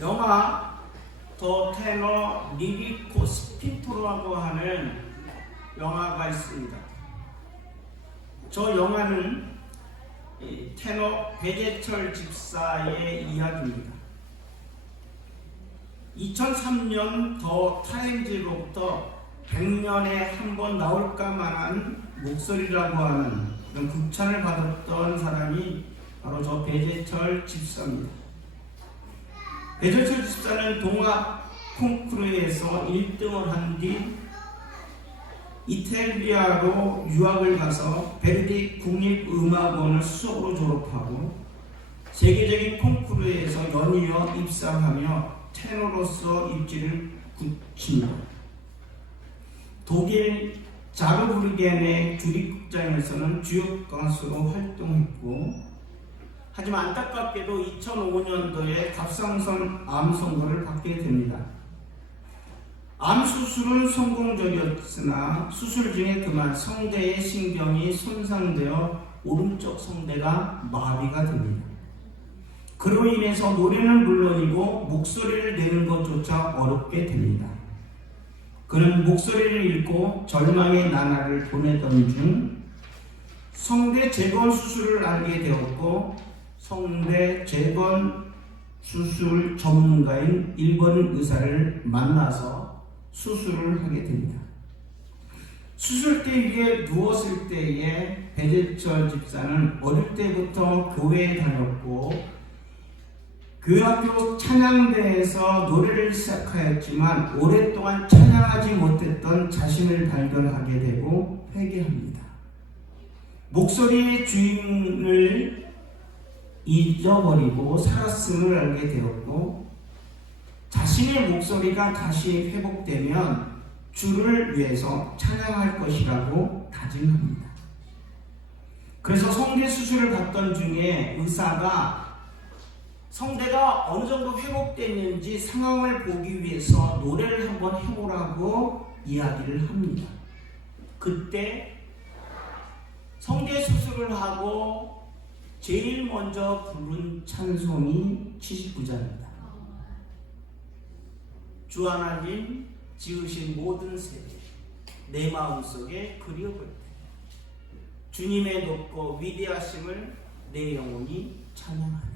영화 더 테너 리리코 스피토라고 하는 영화가 있습니다. 저 영화는 테너 배재철 집사의 이야기입니다. 2003년 더 타임즈로부터 100년에 한 번 나올까만한 목소리라고 하는 그런 극찬을 받았던 사람이 바로 저 배재철 집사입니다. 배재철 집사는 동화 콩쿠르에서 1등을 한 뒤 이탈리아로 유학을 가서 베르디 국립음악원을 수석으로 졸업하고 세계적인 콩쿠르에서 연이어 입상하며 테너로서 입지를 굳힙니다. 독일 자르부르겐의 주립극장에서는 주역 가수로 활동했고, 하지만 안타깝게도 2005년도에 갑상선 암 선고를 받게 됩니다. 암 수술은 성공적이었으나 수술 중에 그만 성대의 신경이 손상되어 오른쪽 성대가 마비가 됩니다. 그로 인해서 노래는 물론이고 목소리를 내는 것조차 어렵게 됩니다. 그는 목소리를 잃고 절망의 나날을 보내던 중 성대 재건 수술을 알게 되었고, 성대 재건 수술 전문가인 일본 의사를 만나서 수술을 하게 됩니다. 수술대 위에 누웠을 때에 배재철 집사는 어릴 때부터 교회에 다녔고 그 학교 찬양대에서 노래를 시작하였지만 오랫동안 찬양하지 못했던 자신을 발견하게 되고 회개합니다. 목소리의 주인을 잊어버리고 살았음을 알게 되었고, 자신의 목소리가 다시 회복되면 주를 위해서 찬양할 것이라고 다짐합니다. 그래서 성대 수술을 받던 중에 의사가 성대가 어느 정도 회복됐는지 상황을 보기 위해서 노래를 한번 해보라고 이야기를 합니다. 그때 성대 수술을 하고 제일 먼저 부른 찬송이 79자입니다. 주 하나님 지으신 모든 세계 내 마음속에 그리워볼 때 주님의 높고 위대하심을 내 영혼이 찬양하여.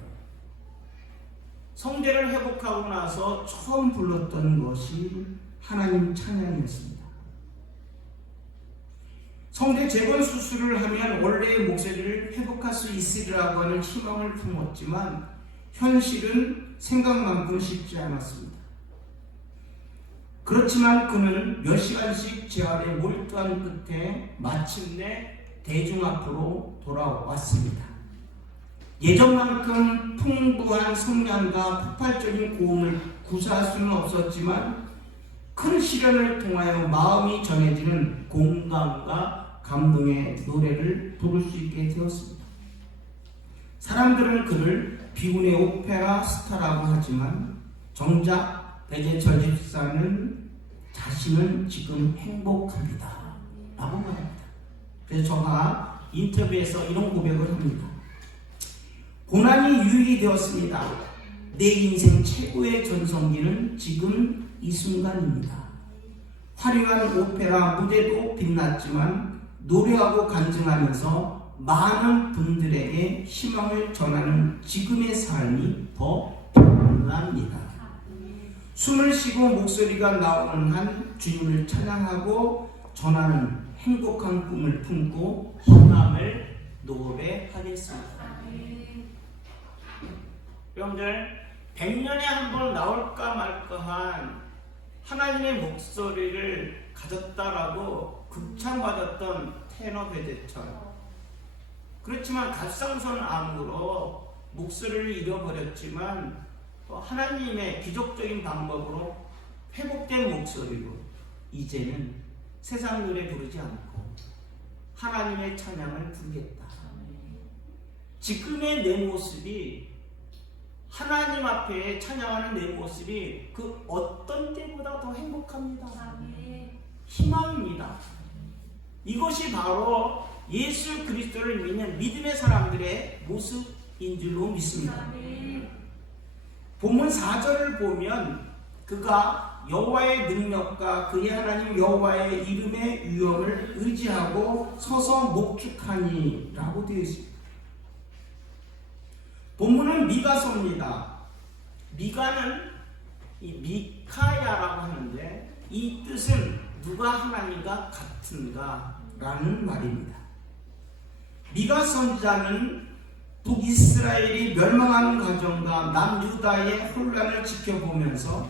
성대를 회복하고 나서 처음 불렀던 것이 하나님 찬양이었습니다. 성대 재건 수술을 하면 원래의 목소리를 회복할 수 있으리라고 하는 희망을 품었지만 현실은 생각만큼 쉽지 않았습니다. 그렇지만 그는 몇 시간씩 재활에 몰두한 끝에 마침내 대중 앞으로 돌아왔습니다. 예전만큼 풍부한 성량과 폭발적인 고음을 구사할 수는 없었지만 큰 시련을 통하여 마음이 정해지는 공감과 감동의 노래를 부를 수 있게 되었습니다. 사람들은 그를 비운의 오페라 스타라고 하지만 정작 배재철 집사는 자신은 지금 행복합니다 라고 말합니다. 그래서 저가 인터뷰에서 이런 고백을 합니다. 고난이 유익이 되었습니다. 내 인생 최고의 전성기는 지금 이 순간입니다. 화려한 오페라 무대도 빛났지만 노래하고 간증하면서 많은 분들에게 희망을 전하는 지금의 삶이 더 빛납니다. 숨을 쉬고 목소리가 나오는 한 주님을 찬양하고 전하는 행복한 꿈을 품고 희망을 노래하겠습니다. 여러분들 100년에 한 번 나올까 말까한 하나님의 목소리를 가졌다라고 극찬받았던 테너 배재철. 그렇지만 갑상선 암으로 목소리를 잃어버렸지만 또 하나님의 기적적인 방법으로 회복된 목소리로 이제는 세상 노래 부르지 않고 하나님의 찬양을 부르겠다. 지금의 내 모습이 하나님 앞에 찬양하는 내 모습이 그 어떤 때보다 더 행복합니다. 희망입니다. 이것이 바로 예수 그리스도를 믿는 믿음의 사람들의 모습인 줄로 믿습니다. 본문 4절을 보면 그가 여호와의 능력과 그의 하나님 여호와의 이름의 위엄을 의지하고 서서 목축하니 라고 되어 있습니다. 본문은 미가서입니다. 미가는 이 미카야라고 하는데 이 뜻은 누가 하나님과 같은가 라는 말입니다. 미가 선지자는 북이스라엘이 멸망하는 과정과 남유다의 혼란을 지켜보면서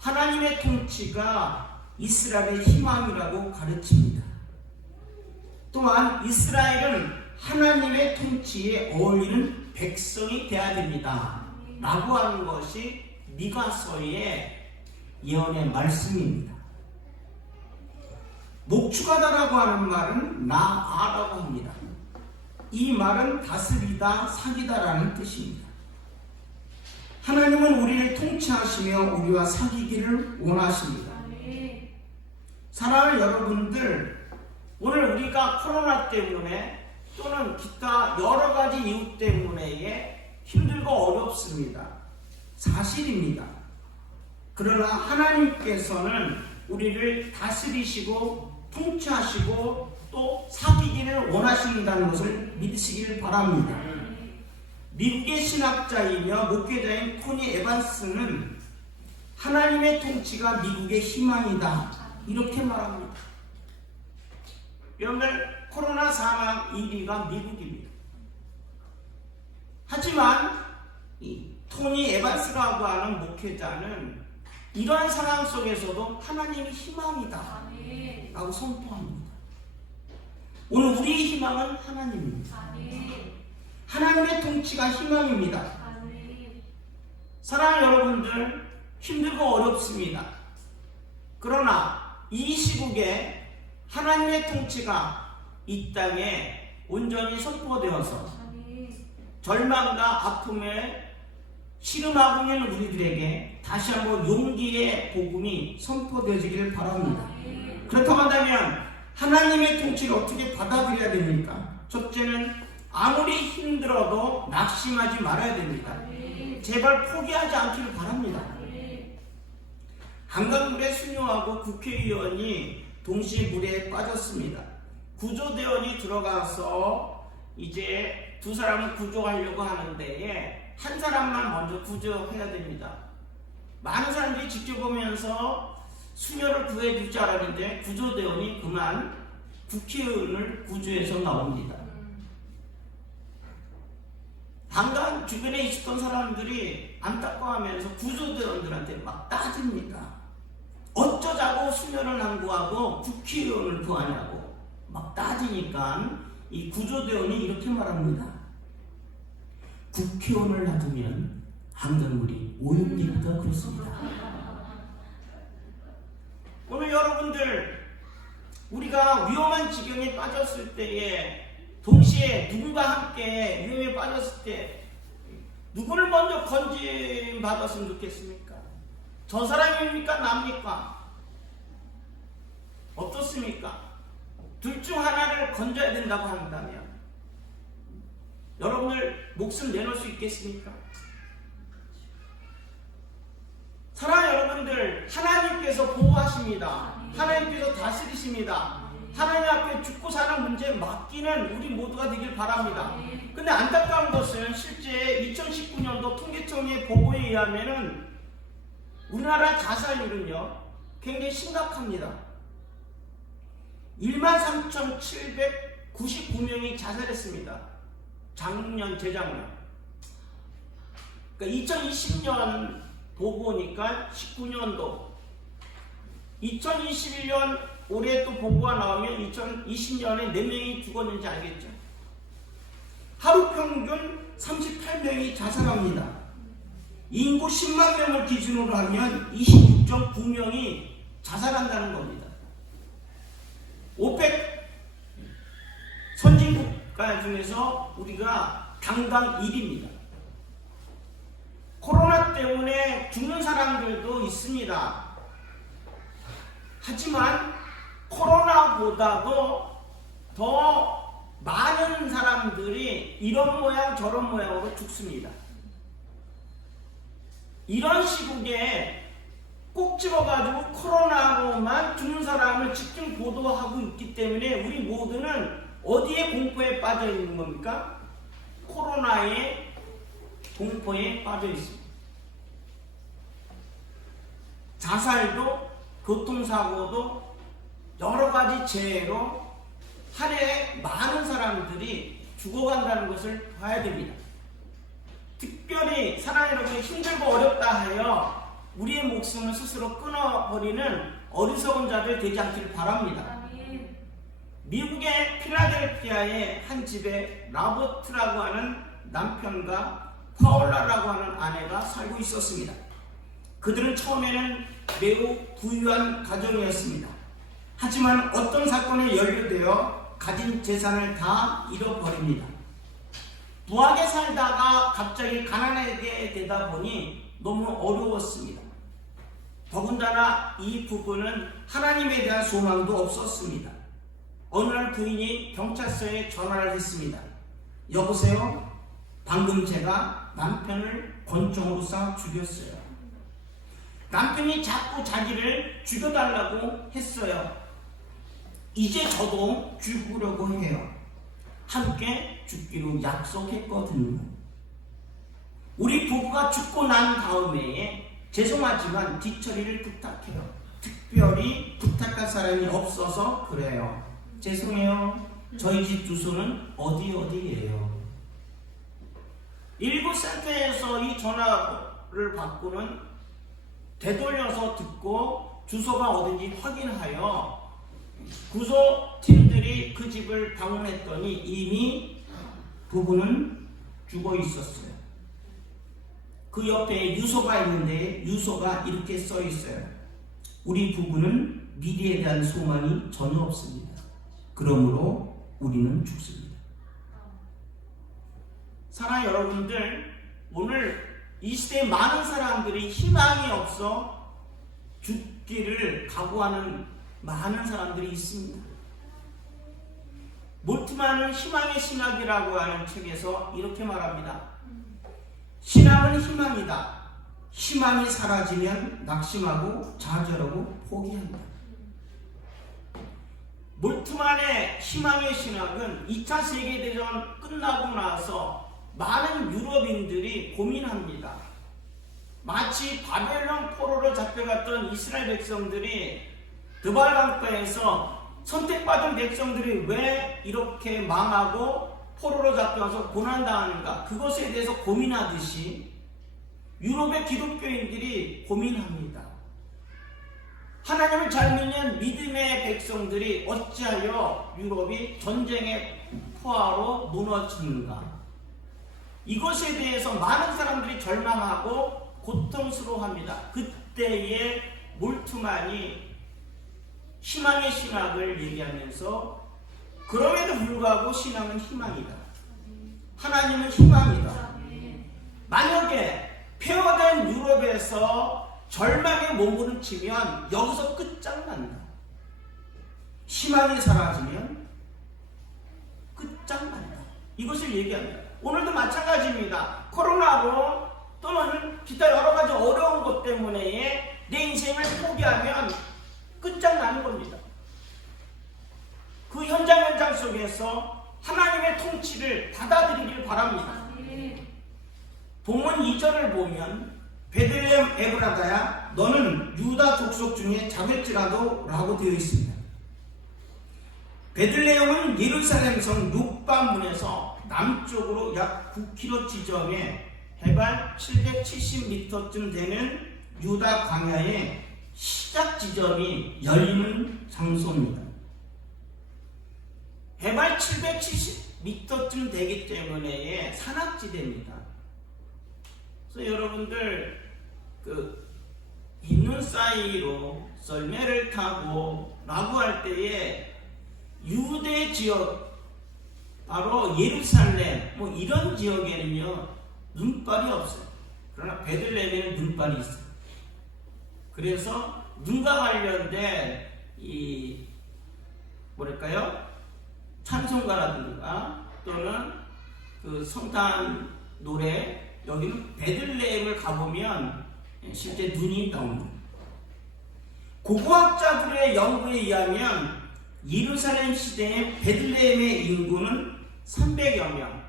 하나님의 통치가 이스라엘의 희망이라고 가르칩니다. 또한 이스라엘은 하나님의 통치에 어울리는 백성이 되어야 됩니다 라고 하는 것이 미가서의 예언의 말씀입니다. 목축하다라고 하는 말은 나아라고 합니다. 이 말은 다스리다, 사귀다라는 뜻입니다. 하나님은 우리를 통치하시며 우리와 사귀기를 원하십니다. 사랑하는 여러분들, 오늘 우리가 코로나 때문에 또는 기타 여러 가지 이유 때문에 힘들고 어렵습니다. 사실입니다. 그러나 하나님께서는 우리를 다스리시고 통치하시고 또 사귀기를 원하신다는 것을 믿으시길 바랍니다. 미국의 신학자이며 목회자인 토니 에반스는 하나님의 통치가 미국의 희망이다 이렇게 말합니다. 여러분들, 코로나 사망 1위가 미국입니다. 하지만 이 토니 에반스라고 하는 목회자는 이러한 상황 속에서도 하나님이 희망이다 라고 선포합니다. 오늘 우리의 희망은 하나님입니다. 하나님의 통치가 희망입니다. 사랑하는 여러분들, 힘들고 어렵습니다. 그러나 이 시국에 하나님의 통치가 이 땅에 온전히 선포되어서 절망과 아픔에 씨름하고 있는 우리들에게 다시 한번 용기의 복음이 선포되어지기를 바랍니다. 그렇다고 한다면 하나님의 통치를 어떻게 받아들여야 됩니까? 첫째는 아무리 힘들어도 낙심하지 말아야 됩니다. 제발 포기하지 않기를 바랍니다. 한강물에 순교하고 국회의원이 동시에 물에 빠졌습니다. 구조대원이 들어가서 이제 두 사람을 구조하려고 하는데 한 사람만 먼저 구조해야 됩니다. 많은 사람들이 지켜보면서 수녀를 구해줄 줄 알았는데 구조대원이 그만 국회의원을 구조해서 나옵니다. 한강 주변에 있었던 사람들이 안타까워하면서 구조대원들한테 막 따집니다. 어쩌자고 수녀를 안 구하고 국회의원을 구하냐고 막 따지니까 이 구조대원이 이렇게 말합니다. 국회의원을 놔두면 한강물이 오염되기가 그렇습니다. 오늘 여러분들, 우리가 위험한 지경에 빠졌을 때에 동시에 누군가 함께 위험에 빠졌을 때 누구를 먼저 건짐 받았으면 좋겠습니까? 저 사람입니까? 납니까? 어떻습니까? 둘 중 하나를 건져야 된다고 한다면 여러분들 목숨 내놓을 수 있겠습니까? 사랑하는 여러분들, 하나님께서 보호하십니다. 하나님께서 다스리십니다. 하나님 앞에 죽고 사는 문제에 맡기는 우리 모두가 되길 바랍니다. 근데 안타까운 것은 실제 2019년도 통계청의 보고에 의하면은 우리나라 자살률은요 굉장히 심각합니다. 13,799명이 자살했습니다. 작년, 재작년. 그러니까 2020년 보고니까 19년도, 2021년 올해 또 보고가 나오면 2020년에 4명이 죽었는지 알겠죠? 하루 평균 38명이 자살합니다. 인구 10만 명을 기준으로 하면 26.9명이 자살한다는 겁니다. 오펙 선진국가 중에서 우리가 당당 1위입니다. 코로나 때문에 죽는 사람들도 있습니다. 하지만 코로나보다도 더 많은 사람들이 이런 모양 저런 모양으로 죽습니다. 이런 시국에 꼭 집어가지고 코로나로만 죽는 사람을 집중 보도하고 있기 때문에 우리 모두는 어디에 공포에 빠져 있는 겁니까? 코로나의 공포에 빠져 있습니다. 자살도 교통사고도 여러 가지 재해로 한 해에 많은 사람들이 죽어간다는 것을 봐야 됩니다. 특별히 사랑하는 여러분이 힘들고 어렵다 하여 우리의 목숨을 스스로 끊어버리는 어리석은 자들 되지 않기를 바랍니다. 미국의 필라델피아의 한 집에 라버트라고 하는 남편과 파울라라고 하는 아내가 살고 있었습니다. 그들은 처음에는 매우 부유한 가정이었습니다. 하지만 어떤 사건에 연루되어 가진 재산을 다 잃어버립니다. 부하게 살다가 갑자기 가난하게 되다 보니 너무 어려웠습니다. 더군다나 이 부부는 하나님에 대한 소망도 없었습니다. 어느 날 부인이 경찰서에 전화를 했습니다. 여보세요? 방금 제가 남편을 권총으로 쏴 죽였어요. 남편이 자꾸 자기를 죽여달라고 했어요. 이제 저도 죽으려고 해요. 함께 죽기로 약속했거든요. 우리 부부가 죽고 난 다음에 죄송하지만 뒤처리를 부탁해요. 특별히 부탁할 사람이 없어서 그래요. 죄송해요. 저희 집 주소는 어디예요? 19센터에서 이 전화를 받고는 되돌려서 듣고 주소가 어딘지 확인하여 구조팀들이 그 집을 방문했더니 이미 부부는 죽어 있었어요. 그 옆에 유서가 있는데 유서가 이렇게 써 있어요. 우리 부부는 미래에 대한 소망이 전혀 없습니다. 그러므로 우리는 죽습니다. 사랑하는 여러분들, 오늘 이 시대에 많은 사람들이 희망이 없어 죽기를 각오하는 많은 사람들이 있습니다. 몰트만은 희망의 신학이라고 하는 책에서 이렇게 말합니다. 신앙은 희망이다. 희망이 사라지면 낙심하고 좌절하고 포기한다. 몰트만의 희망의 신학은 2차 세계대전 끝나고 나서 많은 유럽인들이 고민합니다. 마치 바벨론 포로로 잡혀갔던 이스라엘 백성들이 드발강가에서 선택받은 백성들이 왜 이렇게 망하고 포로로 잡혀서 고난당하는가, 그것에 대해서 고민하듯이 유럽의 기독교인들이 고민합니다. 하나님을 잘 믿는 믿음의 백성들이 어찌하여 유럽이 전쟁의 포화로 무너지는가, 이것에 대해서 많은 사람들이 절망하고 고통스러워합니다. 그때에 몰트만이 희망의 신학을 얘기하면서 그럼에도 불구하고 신앙은 희망이다. 하나님은 희망이다. 만약에 폐허된 유럽에서 절망에 몸부림치면 여기서 끝장난다. 희망이 사라지면 끝장난다. 이것을 얘기합니다. 오늘도 마찬가지입니다. 코로나로 또는 기타 여러 가지 어려운 것 때문에 내 인생을 포기하면 끝장나는 겁니다. 그 현장 속에서 하나님의 통치를 받아들이길 바랍니다. 본문 2절을 보면 베들레헴 에브라다야 너는 유다 족속 중에 작을지라도 라고 되어 있습니다. 베들레헴은 예루살렘성 육반문에서 남쪽으로 약 9km 지점에 해발 770m쯤 되는 유다 광야의 시작 지점이 열리는 장소입니다. 해발 770m쯤 되기 때문에 산악지대입니다. 그래서 여러분들 있는 사이로 썰매를 타고 라고 할 때에 유대 지역, 바로 예루살렘 이런 지역에는요 눈발이 없어요. 그러나 베들레헴에는 눈발이 있어요. 그래서 눈과 관련된 찬송가라든가 또는 그 성탄 노래, 여기는 베들레헴을 가보면 실제 눈이 나옵니다. 고고학자들의 연구에 의하면 예루살렘 시대의 베들레헴의 인구는 300여 명,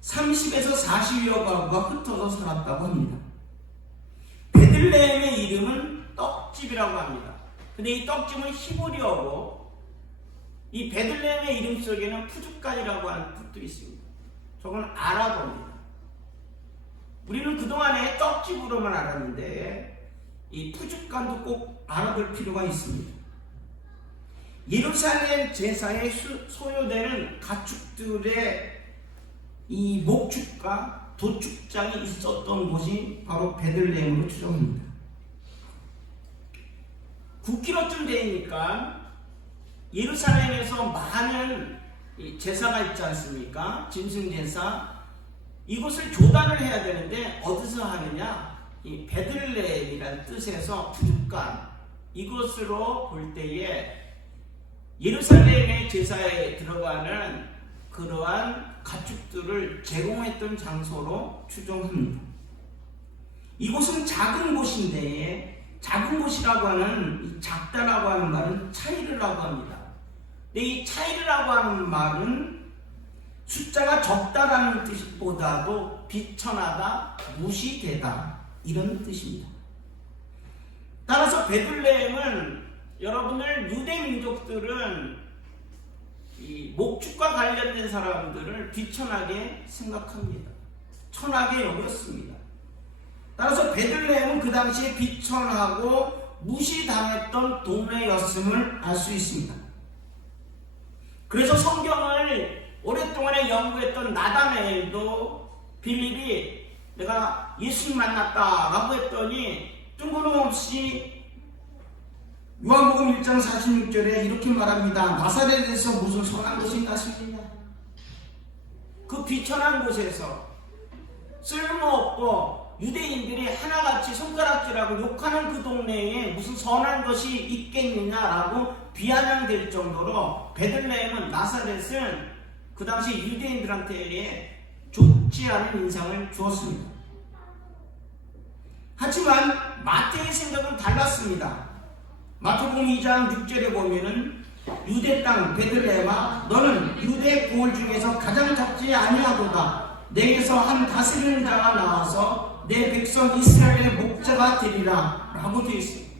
30에서 40여 가구가 흩어져 살았다고 합니다. 베들레헴의 이름은 떡집이라고 합니다. 근데 이 떡집은 히브리어고 이 베들레헴의 이름 속에는 푸주간이라고 하는 뜻도 있습니다. 저건 아랍어입니다. 우리는 그동안에 떡집으로만 알았는데 이 푸주간도 꼭 알아볼 필요가 있습니다. 예루살렘 제사에 소요되는 가축들의 이 목축과 도축장이 있었던 곳이 바로 베들레헴으로 추정합니다. 9km쯤 되니까 예루살렘에서 많은 제사가 있지 않습니까? 짐승제사. 이곳을 조단을 해야 되는데 어디서 하느냐? 이 베들레헴이라는 뜻에서 푸주간, 이곳으로 볼 때에 예루살렘의 제사에 들어가는 그러한 가축들을 제공했던 장소로 추정합니다. 이곳은 작은 곳인데, 작은 곳이라고 하는, 작다라고 하는 말은 차이르라고 합니다. 근데 이 차이르라고 하는 말은 숫자가 적다라는 뜻보다도 비천하다, 무시되다 이런 뜻입니다. 따라서 베들레헴은 여러분들 유대 민족들은 이 목축과 관련된 사람들을 비천하게 생각합니다. 천하게 여겼습니다. 따라서 베들레헴은 그 당시에 비천하고 무시당했던 동네였음을 알 수 있습니다. 그래서 성경을 오랫동안에 연구했던 나다나엘도 빌립이 내가 예수님 만났다라고 했더니 뜬금없이 요한복음 1장 46절에 이렇게 말합니다. 나사렛에서 무슨 선한 것이 있겠느냐? 그 비천한 곳에서 쓸모없고 유대인들이 하나같이 손가락질하고 욕하는 그 동네에 무슨 선한 것이 있겠느냐라고 비아냥될 정도로 베들레헴은, 나사렛은 그 당시 유대인들한테 좋지 않은 인상을 주었습니다. 하지만 마태의 생각은 달랐습니다. 마태복음 2장 6절에 보면은 유대 땅 베들레헴아 너는 유대 고을 중에서 가장 작지 아니하도다. 내게서 한 다스리는 자가 나와서 내 백성 이스라엘의 목자가 되리라 라고 되어 있습니다.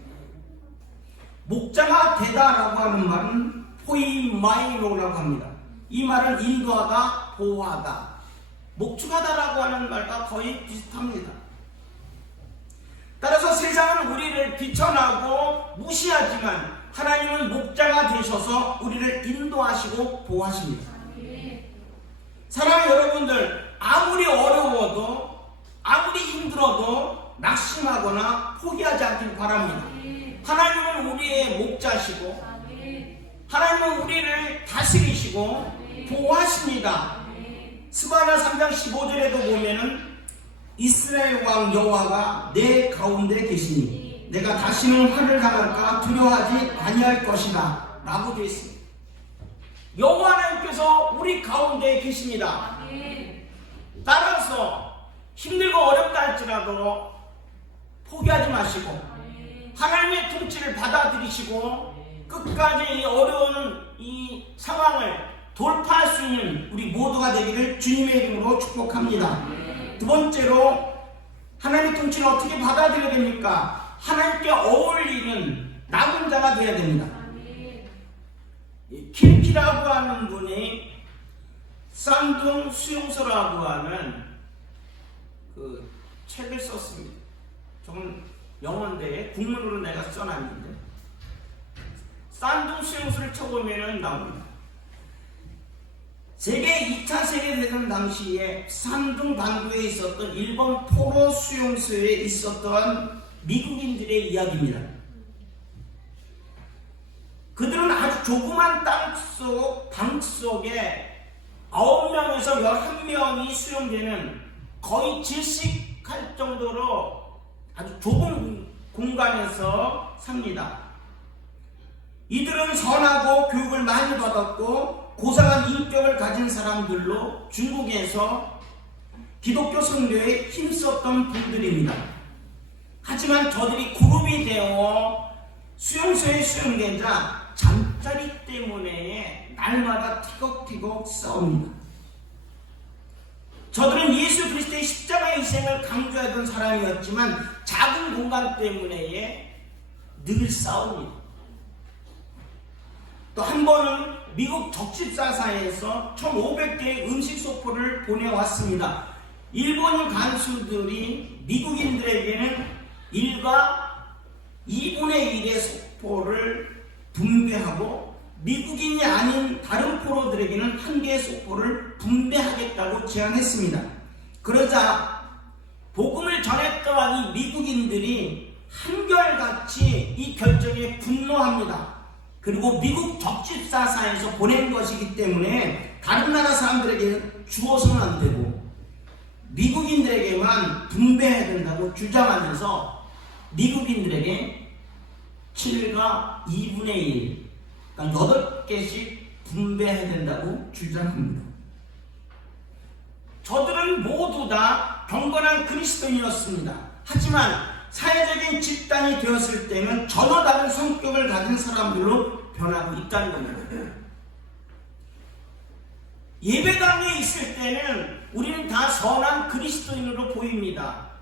목자가 되다라고 하는 말은 포이마이노라고 합니다. 이 말은 인도하다, 보호하다, 목축하다라고 하는 말과 거의 비슷합니다. 따라서 세상은 우리를 비천하고 무시하지만 하나님은 목자가 되셔서 우리를 인도하시고 보호하십니다. 사랑하는 여러분들, 아무리 어려워도 아무리 힘들어도 낙심하거나 포기하지 않길 바랍니다. 하나님은 우리의 목자시고 하나님은 우리를 다스리시고 보호하십니다. 스바냐 3장 15절에도 보면은 이스라엘 왕 여호와가 내 가운데 계시니 내가 다시는 화를 당할까 두려워하지 아니할 것이다 라고 되어 있습니다. 여호와 하나님께서 우리 가운데 계십니다. 따라서 힘들고 어렵다 할지라도 포기하지 마시고 하나님의 통치를 받아들이시고 끝까지 이 어려운 이 상황을 돌파할 수 있는 우리 모두가 되기를 주님의 이름으로 축복합니다. 두 번째로 하나님의 통치를 어떻게 받아들여야 됩니까? 하나님께 어울리는 남은 자가 되어야 됩니다. 킬키라고 하는 분이 쌍둥 수용소라고 하는 그 책을 썼습니다. 저건 영어인데 국문으로 내가 써놨는데 쌍둥 수용소를 쳐보면 나옵니다. 세계 2차 세계대전 당시에 쌍둥 반도에 있었던 일본 포로 수용소에 있었던 미국인들의 이야기입니다. 그들은 아주 조그만 방 속에 9명에서 11명이 수용되는 거의 질식할 정도로 아주 좁은 공간에서 삽니다. 이들은 선하고 교육을 많이 받았고 고상한 인격을 가진 사람들로 중국에서 기독교 선교에 힘썼던 분들입니다. 하지만 저들이 그룹이 되어 수용소에 수용되자 잠자리 때문에 날마다 티격태격 싸웁니다. 저들은 예수 그리스도의 십자가의 희생을 강조하던 사람이었지만 작은 공간 때문에 늘 싸웁니다. 또 한 번은 미국 적집사사에서 1500개의 음식 소포를 보내왔습니다. 일본인 간수들이 미국인들에게는 1과 2분의 1의 소포를 분배하고 미국인이 아닌 다른 포로들에게는 1개의 소포를 분배하겠다고 제안했습니다. 그러자 복음을 전했던 이 미국인들이 한결같이 이 결정에 분노합니다. 그리고 미국 적집사사에서 보낸 것이기 때문에 다른 나라 사람들에게 주어서는 안 되고 미국인들에게만 분배해야 된다고 주장하면서 미국인들에게 7과 2분의 1, 그러니까 8개씩 분배해야 된다고 주장합니다. 저들은 모두 다 경건한 그리스도인이었습니다. 하지만 사회적인 집단이 되었을 때는 전혀 다른 성격을 가진 사람들로 변하고 있다는 겁니다. 예배당에 있을 때는 우리는 다 선한 그리스도인으로 보입니다.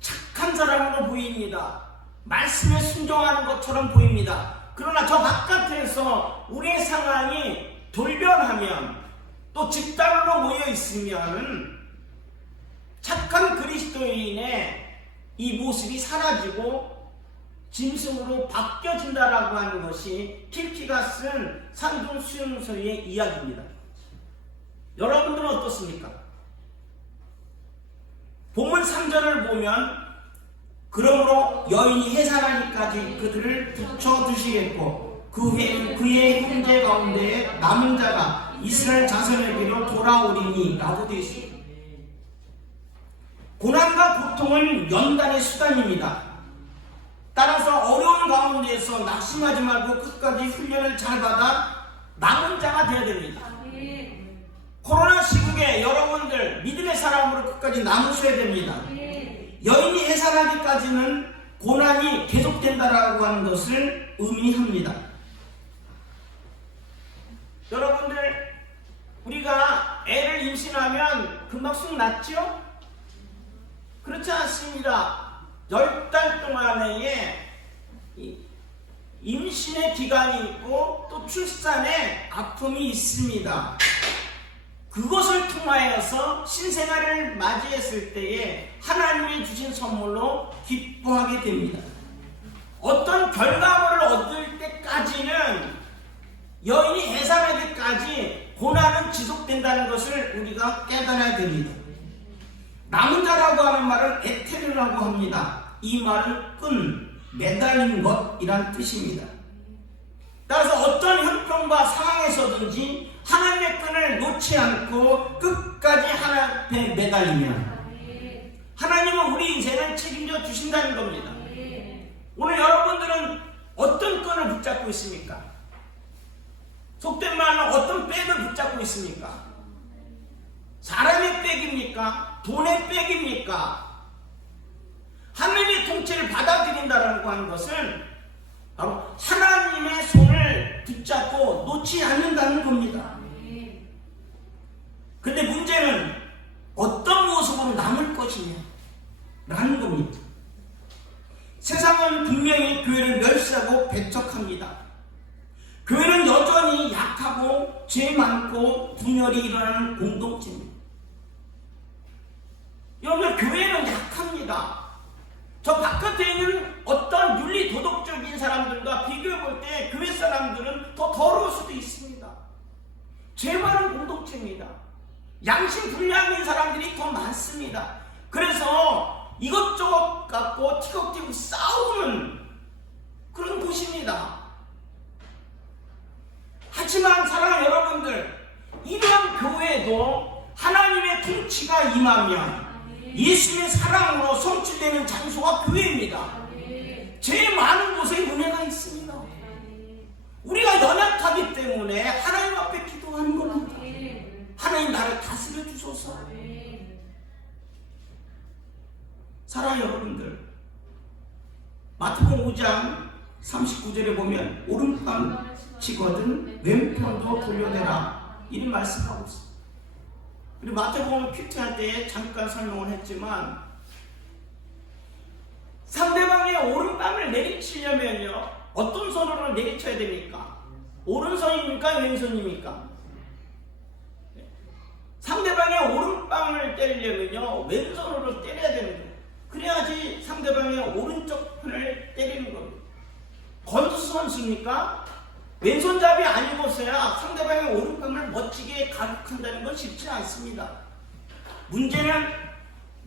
착한 사람으로 보입니다. 말씀에 순종하는 것처럼 보입니다. 그러나 저 바깥에서 우리의 상황이 돌변하면 또 집단으로 모여 있으면 착한 그리스도인의 이 모습이 사라지고 짐승으로 바뀌어진다라고 하는 것이 킬키가 쓴 산중 수용소의 이야기입니다. 여러분들은 어떻습니까? 본문 3절을 보면 그러므로 여인이 해산하기까지 그들을 붙여두시겠고 그의 형제 가운데에 남은 자가 이스라엘 자손에게로 돌아오리니 라고 되어 있습니다. 고난과 고통은 연단의 수단입니다. 따라서 어려운 가운데에서 낙심하지 말고 끝까지 훈련을 잘 받아 남은 자가 되어야 됩니다. 코로나 시국에 여러분들 믿음의 사람으로 끝까지 남으셔야 됩니다. 여인이 해산하기까지는 고난이 계속된다라고 하는 것을 의미합니다. 여러분들 우리가 애를 임신하면 금방 쑥 났죠? 그렇지 않습니다. 10달 동안에 임신의 기간이 있고 또 출산의 아픔이 있습니다. 그것을 통하여서 신생아를 맞이했을 때에 하나님이 주신 선물로 기뻐하게 됩니다. 어떤 결과물을 얻을 때까지는 여인이 해산하기까지 고난은 지속된다는 것을 우리가 깨달아야 됩니다. 남은 자라고 하는 말은 에테르라고 합니다. 이 말은 끈, 매달린 것이란 뜻입니다. 따라서 어떤 형편과 상황에서든지 하나님의 끈을 놓지 않고 끝까지 하나님 앞에 매달리면 하나님은 우리 인생을 책임져 주신다는 겁니다. 오늘 여러분들은 어떤 끈을 붙잡고 있습니까? 속된 말로 어떤 백을 붙잡고 있습니까? 사람의 백입니까? 돈의 백입니까? 하나님의 통치를 받아들인다라고 하는 것은 바로 하나님의 손을 붙잡고 놓지 않는다는 겁니다. 근데 문제는 어떤 모습으로 남을 것이냐 라는 겁니다. 세상은 분명히 교회를 멸시하고 배척합니다. 교회는 여전히 약하고 죄 많고 분열이 일어나는 공동체입니다. 여러분, 교회는 약합니다. 저 바깥에 있는 어떤 윤리 도덕적인 사람들과 비교해 볼 때 교회 사람들은 더 더러울 수도 있습니다. 죄 많은 공동체입니다. 양심 불량인 사람들이 더 많습니다. 그래서 이것저것 갖고 티격태격 싸우는 그런 곳입니다. 하지만 사랑하는 여러분들, 이러한 교회도 하나님의 통치가 임하면 예수님의 사랑으로 성취되는 장소가 교회입니다. 제일 많은 곳에 은혜가 있습니다. 우리가 연약하기 때문에 하나님 앞에 기도하는 겁니다. 하나님 나를 다스려 주소서. 사랑하는 여러분들, 마태복음 5장 39절에 보면 오른편 치거든 왼편도 돌려내라 이런 말씀하고 있어요. 그리고 마태복음 큐티할 때 잠깐 설명을 했지만 상대방의 오른뺨을 내리치려면요 어떤 손으로 내리쳐야 됩니까? 오른손입니까? 왼손입니까? 상대방의 오른뺨을 때리려면요 왼손으로 때려야 되는 거예요. 그래야지 상대방의 오른쪽 편을 때리는 겁니다. 권투 선수입니까? 왼손잡이 아니고서야 상대방의 오른뺨을 멋지게 가격한다는 건 쉽지 않습니다. 문제는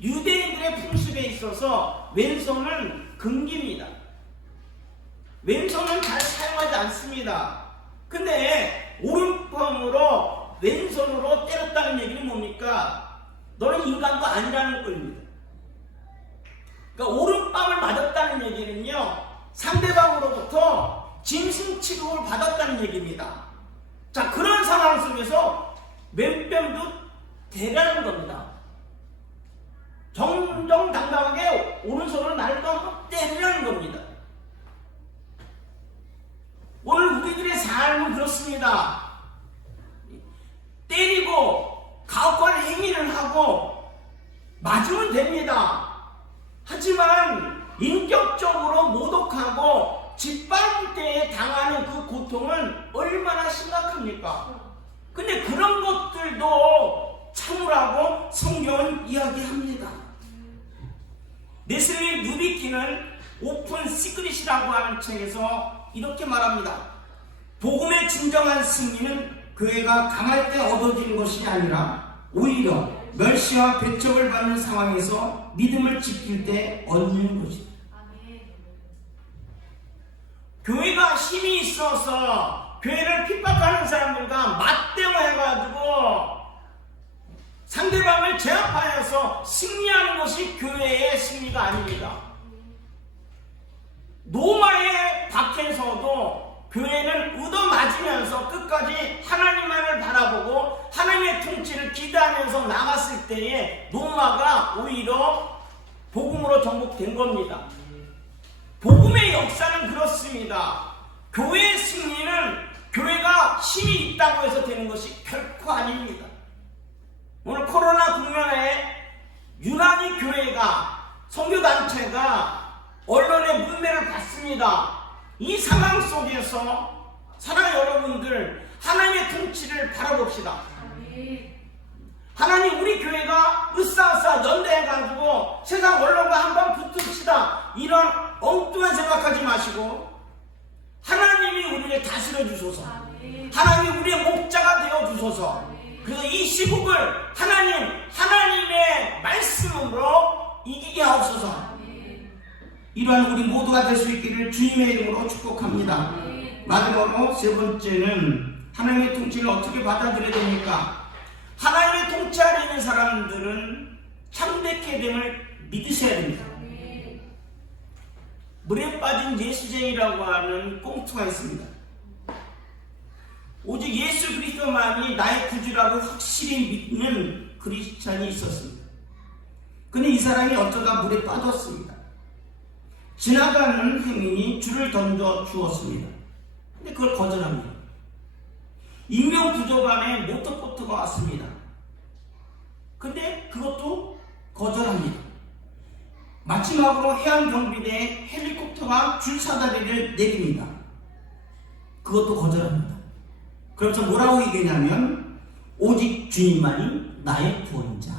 유대인들의 풍습에 있어서 왼손은 금기입니다. 왼손은 잘 사용하지 않습니다. 근데 오른palm으로 왼손으로 때렸다는 얘기는 뭡니까? 너는 인간도 아니라는 겁니다. 그러니까 오른뺨을 맞았다는 얘기는요 상대방으로부터 짐승 취급을 받았다는 얘기입니다. 자, 그런 상황 속에서 왼뺨도 대라는 겁니다. 정정당당하게 오른손으로 나를 또 때리라는 겁니다. 오늘 우리들의 삶은 그렇습니다. 때리고 가혹한 행위를 하고 맞으면 됩니다. 하지만 인격적으로 모독하고 짓밟을 때에 당하는 그 고통은 얼마나 심각합니까? 근데 그런 것들도 참으라고 성경은 이야기합니다. 네슬리 뉴비키는 오픈 시크릿이라고 하는 책에서 이렇게 말합니다. 복음의 진정한 승리는 교회가 강할 때 얻어지는 것이 아니라 오히려 멸시와 배척을 받는 상황에서 믿음을 지킬 때 얻는 것입니다. 교회가 힘이 있어서 교회를 핍박하는 사람들과 맞대응해가지고 상대방을 제압하여서 승리하는 것이 교회의 승리가 아닙니다. 로마의 박해에서도 교회는 얻어맞으면서 끝까지 하나님만을 바라보고 하나님의 통치를 기대하면서 나갔을 때에 로마가 오히려 복음으로 정복된 겁니다. 복음의 역사는 그렇습니다. 교회의 승리는 교회가 힘이 있다고 해서 되는 것이 결코 아닙니다. 오늘 코로나 국면에 유난히 교회가 선교단체가 언론의 문매를 받습니다. 이 상황 속에서 사랑하는 여러분들 하나님의 통치를 바라봅시다. 하나님 우리 교회가 으쌰으쌰 연대해가지고 세상 언론과 한번 붙읍시다 이런 엉뚱한 생각하지 마시고 하나님이 우리를 다스려 주소서, 하나님이 우리의 목자가 되어 주소서. 그래서 이 시국을 하나님의 말씀으로 이기게 하옵소서. 이러한 우리 모두가 될 수 있기를 주님의 이름으로 축복합니다. 마지막으로 세 번째는 하나님의 통치를 어떻게 받아들여야 됩니까? 하나님의 통치 아래 있는 사람들은 창백해 됨을 믿으셔야 됩니다. 물에 빠진 예수쟁이라고 하는 꽁트가 있습니다. 오직 예수 그리스도만이 나의 구주라고 확실히 믿는 크리스찬이 있었습니다. 근데 이 사람이 어쩌다 물에 빠졌습니다. 지나가는 행인이 줄을 던져 주었습니다. 근데 그걸 거절합니다. 인명구조반에 모터보트가 왔습니다. 근데 그것도 거절합니다. 마지막으로 해안경비대 헬리콥터가 줄사다리를 내립니다. 그것도 거절합니다. 그래서 뭐라고 얘기하냐면 오직 주님만이 나의 구원자.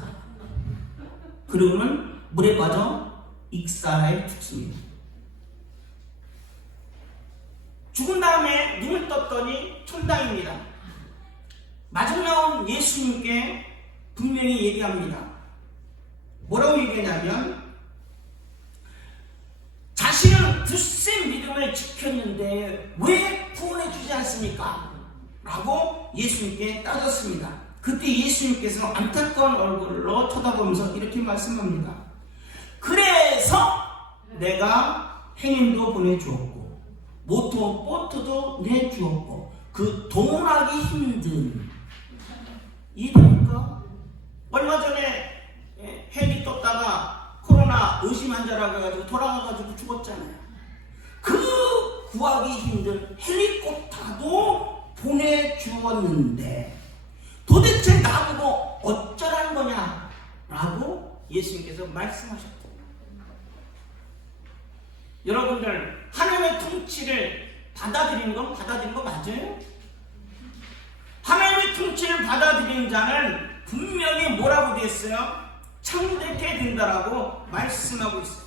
그러고는 물에 빠져 익사해 죽습니다. 죽은 다음에 눈을 떴더니 천당입니다. 마지막 나온 예수님께 분명히 얘기합니다. 뭐라고 얘기하냐면 자신은 굳센 믿음을 지켰는데 왜 구원해 주지 않습니까? 라고 예수님께 따졌습니다. 그때 예수님께서 안타까운 얼굴로 쳐다보면서 이렇게 말씀합니다. 그래서 내가 행인도 보내주었고 모터보트도 내주었고 그 동원하기 힘든 이해됩니까? 얼마 전에 헬기 떴다가 코로나 의심 환자라고 해가지고 돌아가가지고 죽었잖아요. 구하기 힘든 헬리콥터도 보내주었는데 도대체 나보고 어쩌라는 거냐? 라고 예수님께서 말씀하셨다. 여러분들, 하나님의 통치를 받아들이는 건 받아들이는 거 맞아요? 하나님의 통치를 받아들이는 자는 분명히 뭐라고 되어 있어요? 창대케 된다라고 말씀하고 있어요.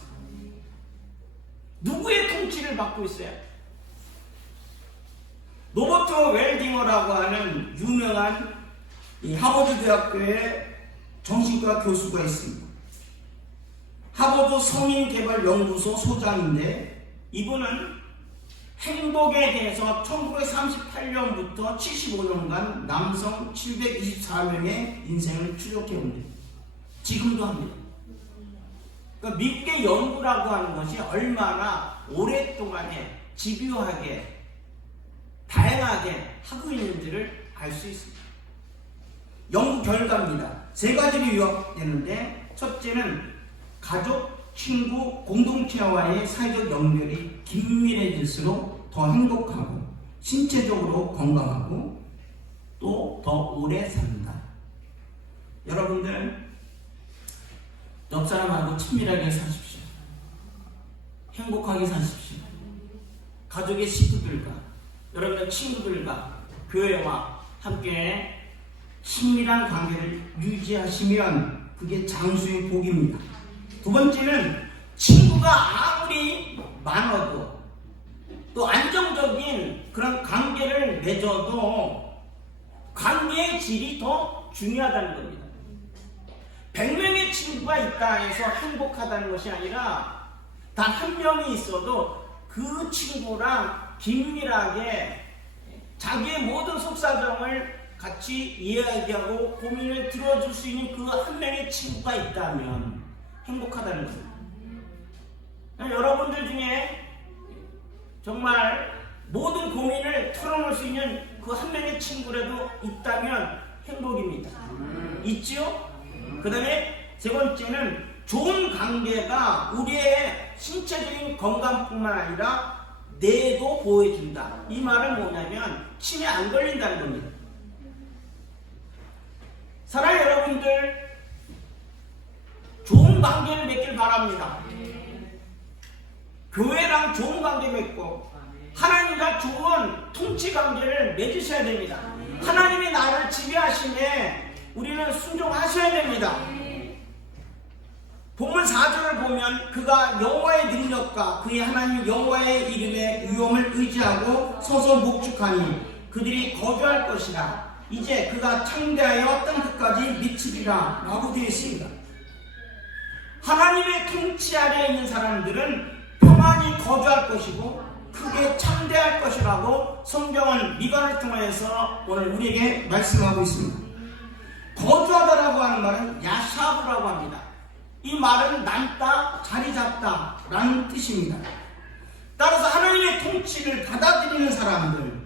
누구의 통치를 받고 있어요? 로버트 웰딩어라고 하는 유명한 이 하버드 대학교의 정신과 교수가 있습니다. 하버드 성인개발연구소 소장인데 이분은 행복에 대해서 1938년부터 75년간 남성 724명의 인생을 추적해 옵니다. 지금도 합니다. 그러니까 미국의 연구라고 하는 것이 얼마나 오랫동안에 집요하게 다양하게 하고 있는지를 알 수 있습니다. 연구 결과입니다. 세 가지로 요약되는데, 첫째는 가족, 친구, 공동체와의 사회적 연결이 긴밀해질수록 더 행복하고 신체적으로 건강하고 또 더 오래 산다. 여러분들, 옆 사람하고 친밀하게 사십시오. 행복하게 사십시오. 가족의 식구들과 여러분의 친구들과 교회와 함께 친밀한 관계를 유지하시면 그게 장수의 복입니다. 두 번째는 친구가 아무리 많아도 또 안정적인 그런 관계를 맺어도 관계의 질이 더 중요하다는 겁니다. 100명의 친구가 있다 해서 행복하다는 것이 아니라 단 한 명이 있어도 그 친구랑 긴밀하게 자기의 모든 속사정을 같이 이야기하고 고민을 들어줄 수 있는 그 한 명의 친구가 있다면 행복하다는 겁니다. 여러분들 중에 정말 모든 고민을 털어놓을 수 있는 그 한 명의 친구라도 있다면 행복입니다. 있죠? 그 다음에 세 번째는 좋은 관계가 우리의 신체적인 건강뿐만 아니라 뇌도 보호해준다. 이 말은 뭐냐면 치매 안 걸린다는 겁니다. 사랑하는 여러분들, 좋은 관계를 맺길 바랍니다. 교회랑 좋은 관계 맺고 하나님과 좋은 통치 관계를 맺으셔야 됩니다. 하나님이 나를 지배하시네 우리는 순종하셔야 됩니다. 본문 4절을 보면 그가 여호와의 능력과 그의 하나님 여호와의 이름의 위엄을 의지하고 서서 목축하니 그들이 거주할 것이라. 이제 그가 창대하여 땅끝까지 미치리라 라고 되어 있습니다. 하나님의 통치 아래에 있는 사람들은 평안히 거주할 것이고 크게 창대할 것이라고 성경은 미가를 통해서 오늘 우리에게 말씀하고 있습니다. 거주하다라고 하는 말은 야샤브라고 합니다. 이 말은 남다, 자리 잡다 라는 뜻입니다. 따라서 하나님의 통치를 받아들이는 사람들,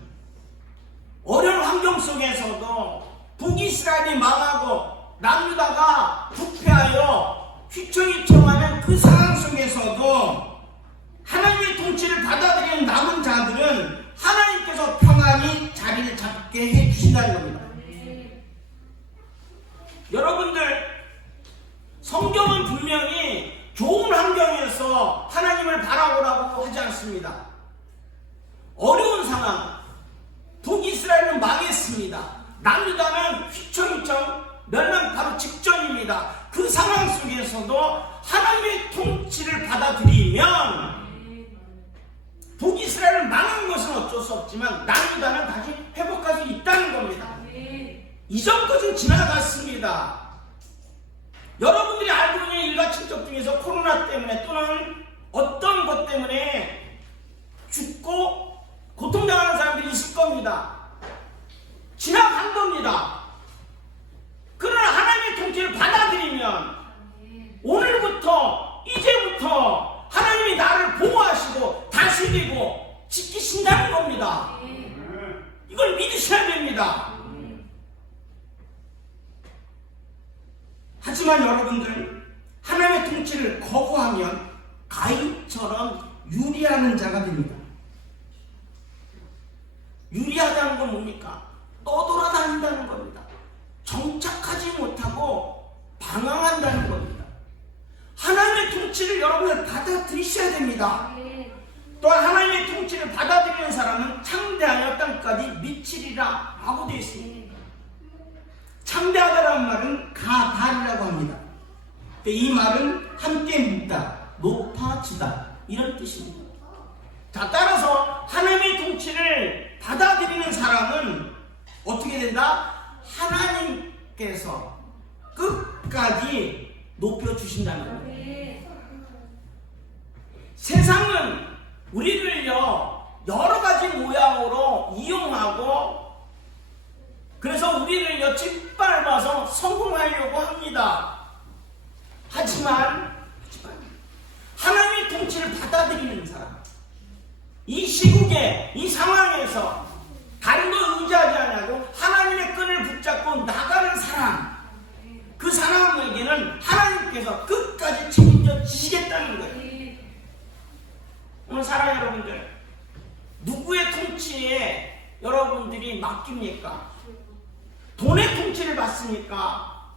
어려운 환경 속에서도 북이스라엘이 망하고 남유다가 부패하여 휘청휘청하는 그 상황 속에서도 하나님의 통치를 받아들이는 남은 자들은 하나님께서 평안히 자리를 잡게 해주신다는 겁니다. 여러분들, 성경은 분명히 좋은 환경에서 하나님을 바라보라고 하지 않습니다. 어려운 상황, 북이스라엘은 망했습니다. 남유다는 휘청휘청 멸망 바로 직전입니다. 그 상황 속에서도 하나님의 통치를 받아들이면 북이스라엘은 망한 것은 어쩔 수 없지만 남유다는 다시 회복할 수 있다는 겁니다. 이전 것은 지나갔습니다. 여러분들이 알고 있는 일가 친척 중에서 코로나 때문에 또는 어떤 것 때문에 죽고 고통당하는 사람들이 있을 겁니다. 지나간 겁니다. 그러나 하나님의 통치를 받아들이면 오늘부터 이제부터 하나님이 나를 보호하시고 다스리고 지키신다는 겁니다. 이걸 믿으셔야 됩니다. 하지만 여러분들, 하나님의 통치를 거부하면 가인처럼 유리하는 자가 됩니다. 미비하다는 건 뭡니까? 떠돌아다닌다는 겁니다. 정착하지 못하고 방황한다는 겁니다. 하나님의 통치를 여러분들 받아들이셔야 됩니다. 또한 하나님의 통치를 받아들이는 사람은 창대하여 땅까지 미치리라 라고 되어 있습니다. 창대하다라는 말은 가달이라고 합니다. 이 말은 함께 묻다, 높아지다 이런 뜻입니다. 자, 따라서 하나님의 통치를 받아들이는 사람은 어떻게 된다? 하나님께서 끝까지 높여주신다는 겁니다. 세상은 우리를요 여러 가지 모양으로 이용하고 그래서 우리를요 짓밟아서 성공하려고 합니다. 하지만 하나님의 통치를 받아들이는 사람, 이 시국에 이 상황에서 다른 거 의지하지 않고 하나님의 끈을 붙잡고 나가는 사람, 그 사람에게는 하나님께서 끝까지 책임져 주시겠다는 거예요. 오늘 사랑 여러분들, 누구의 통치에 여러분들이 맡깁니까? 돈의 통치를 받습니까?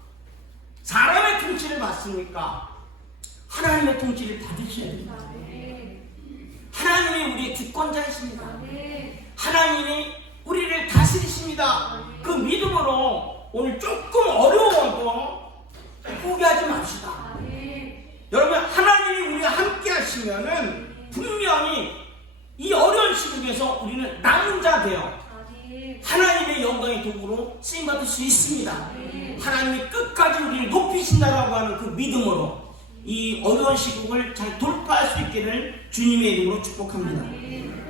사람의 통치를 받습니까? 하나님의 통치를 받으셔야 됩니다. 하나님이 우리의 주권자이십니다. 하나님이 우리를 다스리십니다. 그 믿음으로 오늘 조금 어려워도 포기하지 맙시다. 여러분, 하나님이 우리와 함께 하시면은 분명히 이 어려운 시국에서 우리는 남은 자 되어 하나님의 영광의 도구로 쓰임받을 수 있습니다. 하나님이 끝까지 우리를 높이신다라고 하는 그 믿음으로 이 어려운 시국을 잘 돌파할 수 있기를 주님의 이름으로 축복합니다.